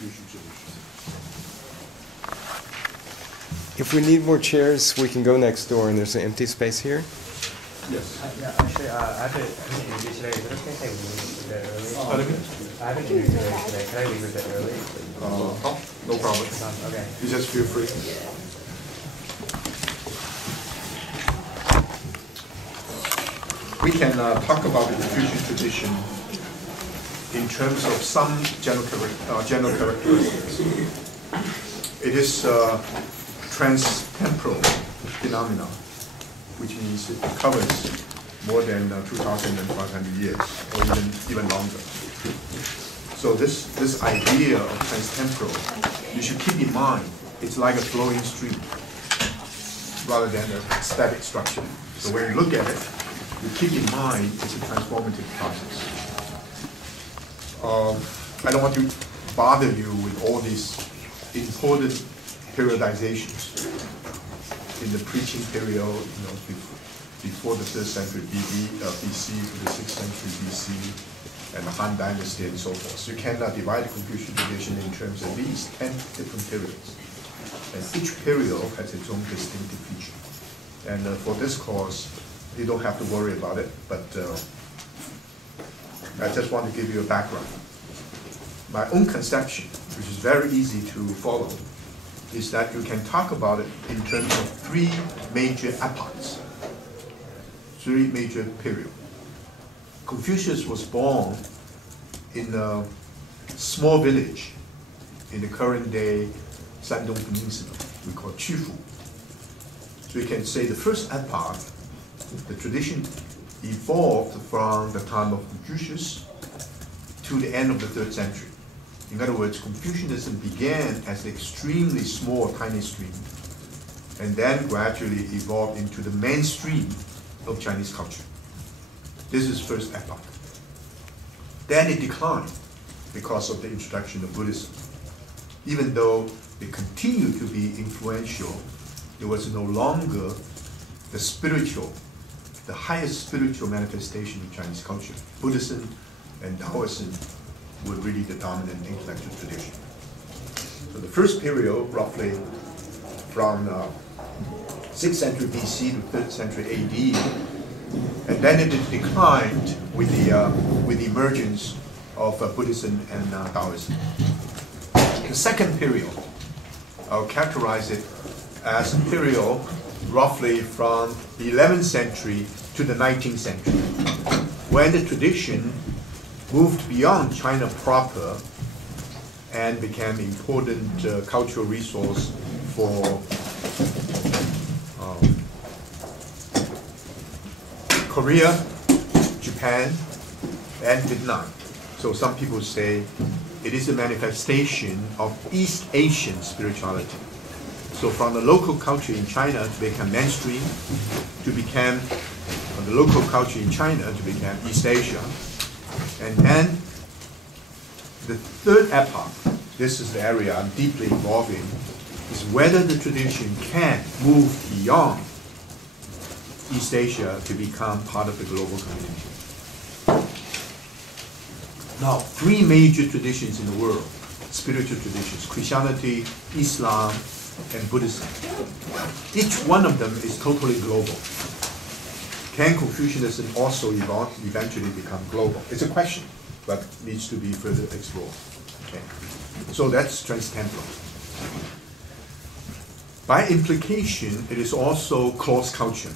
Confucian tradition. If we need more chairs, we can go next door, and there's an empty space here. Yes. Yeah, actually, I have to interview today. Is it okay if I leave a bit early? Pardon me? I have an interview today. Can I leave a bit early? No problem. Okay. You just feel free. We can talk about the Confucian tradition in terms of some general characteristics. It is trans-temporal phenomena, which means it covers more than 2,500 years, or even longer. So this idea of trans-temporal, you should keep in mind, it's like a flowing stream, rather than a static structure. So when you look at it, you keep in mind it's a transformative process. I don't want to bother you with all these important periodizations in the preaching period, before the 3rd century BC to the 6th century BC, and the Han Dynasty and so forth. So you cannot divide the Confucian tradition in terms of at least 10 different periods. And each period has its own distinctive feature. And for this course, you don't have to worry about it, but I just want to give you a background. My own conception, which is very easy to follow, is that you can talk about it in terms of 3 major epochs, 3 major periods. Confucius was born in a small village in the current day Shandong Peninsula, we call Qufu. So you can say the first epoch, the tradition evolved from the time of Confucius to the end of the 3rd century. In other words, Confucianism began as an extremely small, tiny stream, and then gradually evolved into the mainstream of Chinese culture. This is first epoch. Then it declined because of the introduction of Buddhism. Even though it continued to be influential, it was no longer the spiritual, the highest spiritual manifestation of Chinese culture. Buddhism and Taoism were really the dominant intellectual tradition. So the first period, roughly from 6th century BC to 3rd century AD, and then it declined with the emergence of Buddhism and Taoism. The second period, I'll characterize it as a period roughly from the 11th century to the 19th century, when the tradition moved beyond China proper and became an important cultural resource for Korea, Japan, and Vietnam. So some people say it is a manifestation of East Asian spirituality. So from the local culture in China to become mainstream, to become the local culture in China to become East Asia. And then the 3rd epoch, this is the area I'm deeply involved in, is whether the tradition can move beyond East Asia to become part of the global community. Now, 3 major traditions in the world, spiritual traditions: Christianity, Islam, and Buddhism. Each one of them is totally global. Can Confucianism also eventually become global? It's a question, but needs to be further explored. Okay. So that's trans-temporal. By implication, it is also cross-culture.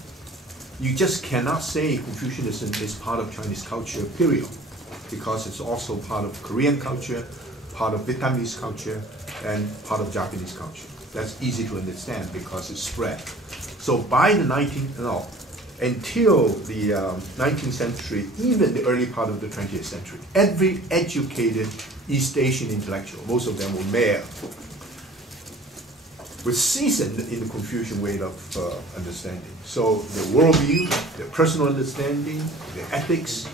You just cannot say Confucianism is part of Chinese culture, period, because it's also part of Korean culture, part of Vietnamese culture, and part of Japanese culture. That's easy to understand because it's spread. So by the until the 19th century, even the early part of the 20th century, every educated East Asian intellectual, most of them were male, was seasoned in the Confucian way of understanding. So their worldview, their personal understanding, their ethics,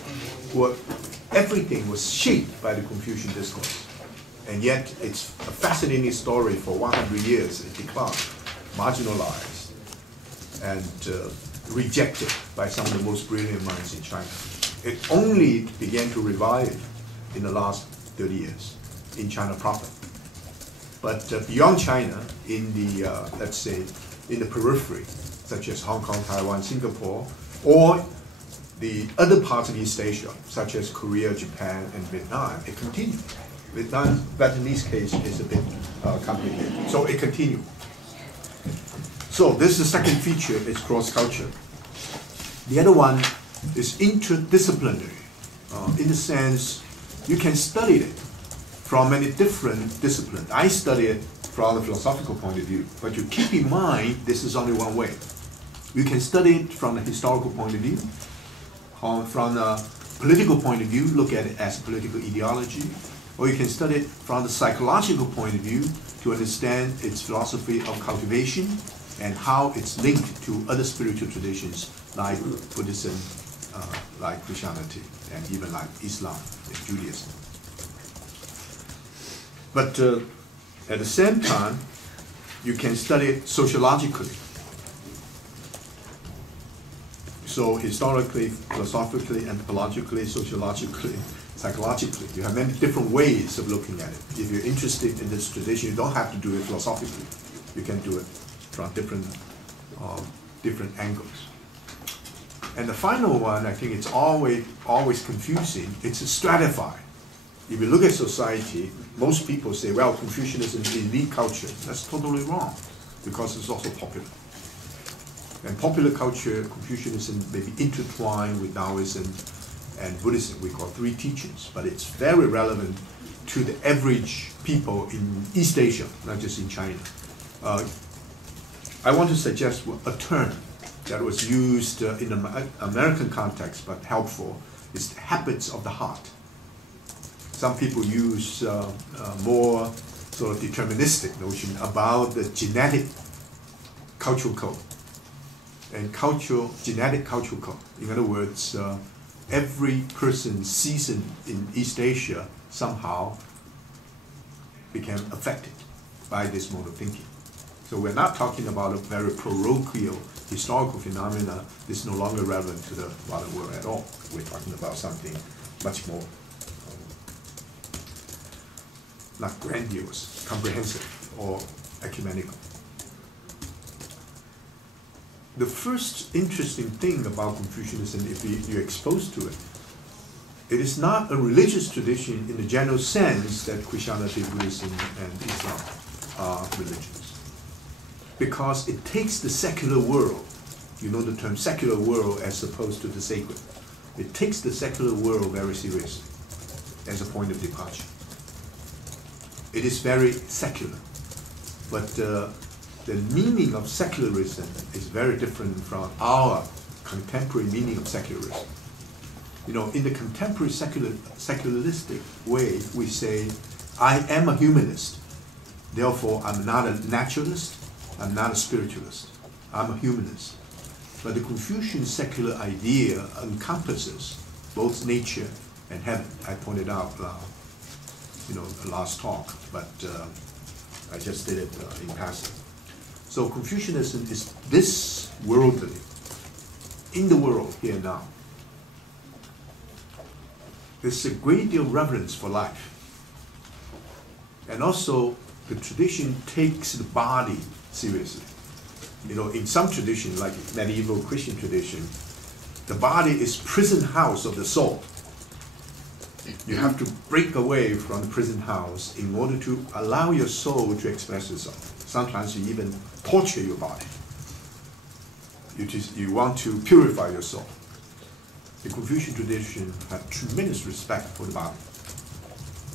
everything was shaped by the Confucian discourse. And yet it's a fascinating story. For 100 years it declined, marginalized, and rejected by some of the most brilliant minds in China. It only began to revive in the last 30 years in China proper. But beyond China, in the, let's say, in the periphery, such as Hong Kong, Taiwan, Singapore, or the other parts of East Asia, such as Korea, Japan, and Vietnam, it continued. Vietnamese case is a bit complicated, so it continued. So this is the second feature, is cross-culture. The other one is interdisciplinary, in the sense you can study it from many different disciplines. I study it from the philosophical point of view, but you keep in mind this is only one way. You can study it from a historical point of view, from a political point of view, look at it as a political ideology, or you can study it from the psychological point of view to understand its philosophy of cultivation and how it's linked to other spiritual traditions like Buddhism, like Christianity, and even like Islam and Judaism. But at the same time, you can study it sociologically. So historically, philosophically, anthropologically, sociologically, psychologically, you have many different ways of looking at it. If you're interested in this tradition, you don't have to do it philosophically. You can do it from different angles. And the final one, I think it's always confusing. It's stratified. If you look at society, most people say, well, Confucianism is elite culture. That's totally wrong, because it's also popular. And popular culture, Confucianism may be intertwined with Taoism and Buddhism. We call three teachings, but it's very relevant to the average people in East Asia, not just in China. I want to suggest a term that was used in the American context, but helpful, is habits of the heart. Some people use more sort of deterministic notion about the genetic cultural code and genetic cultural code. In other words, every person seasoned in East Asia somehow became affected by this mode of thinking. So we're not talking about a very parochial historical phenomena. This is no longer relevant to the modern world at all. We're talking about something much more not grandiose, comprehensive, or ecumenical. The first interesting thing about Confucianism, if you're exposed to it, it is not a religious tradition in the general sense that Christianity, Buddhism, and Islam are religions. Because it takes the secular world, you know the term secular world as opposed to the sacred. It takes the secular world very seriously as a point of departure. It is very secular, but the meaning of secularism is very different from our contemporary meaning of secularism. You know, in the contemporary secularistic way, we say, I am a humanist, therefore I'm not a naturalist, I'm not a spiritualist, I'm a humanist. But the Confucian secular idea encompasses both nature and heaven. I pointed out the last talk, but I just did it in passing. So Confucianism is this worldly, in the world here now. There's a great deal of reverence for life. And also, the tradition takes the body seriously. You know, in some tradition, like medieval Christian tradition, the body is prison house of the soul. You have to break away from the prison house in order to allow your soul to express itself. Sometimes you even torture your body. You want to purify your soul. The Confucian tradition had tremendous respect for the body.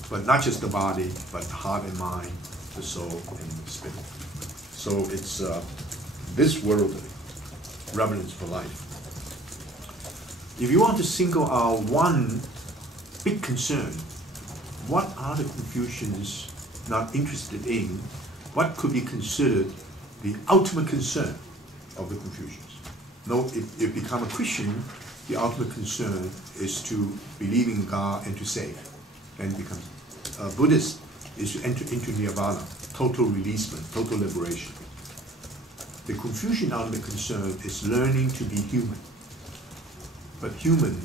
But not just the body, but the heart and mind, the soul and the spirit. So it's this worldly reverence for life. If you want to single out one big concern, what are the Confucians not interested in? What could be considered the ultimate concern of the Confucians? No, if you become a Christian, the ultimate concern is to believe in God and to save, and become a Buddhist is to enter into nirvana, total releasement, total liberation. The Confucian ultimate concern is learning to be human. But human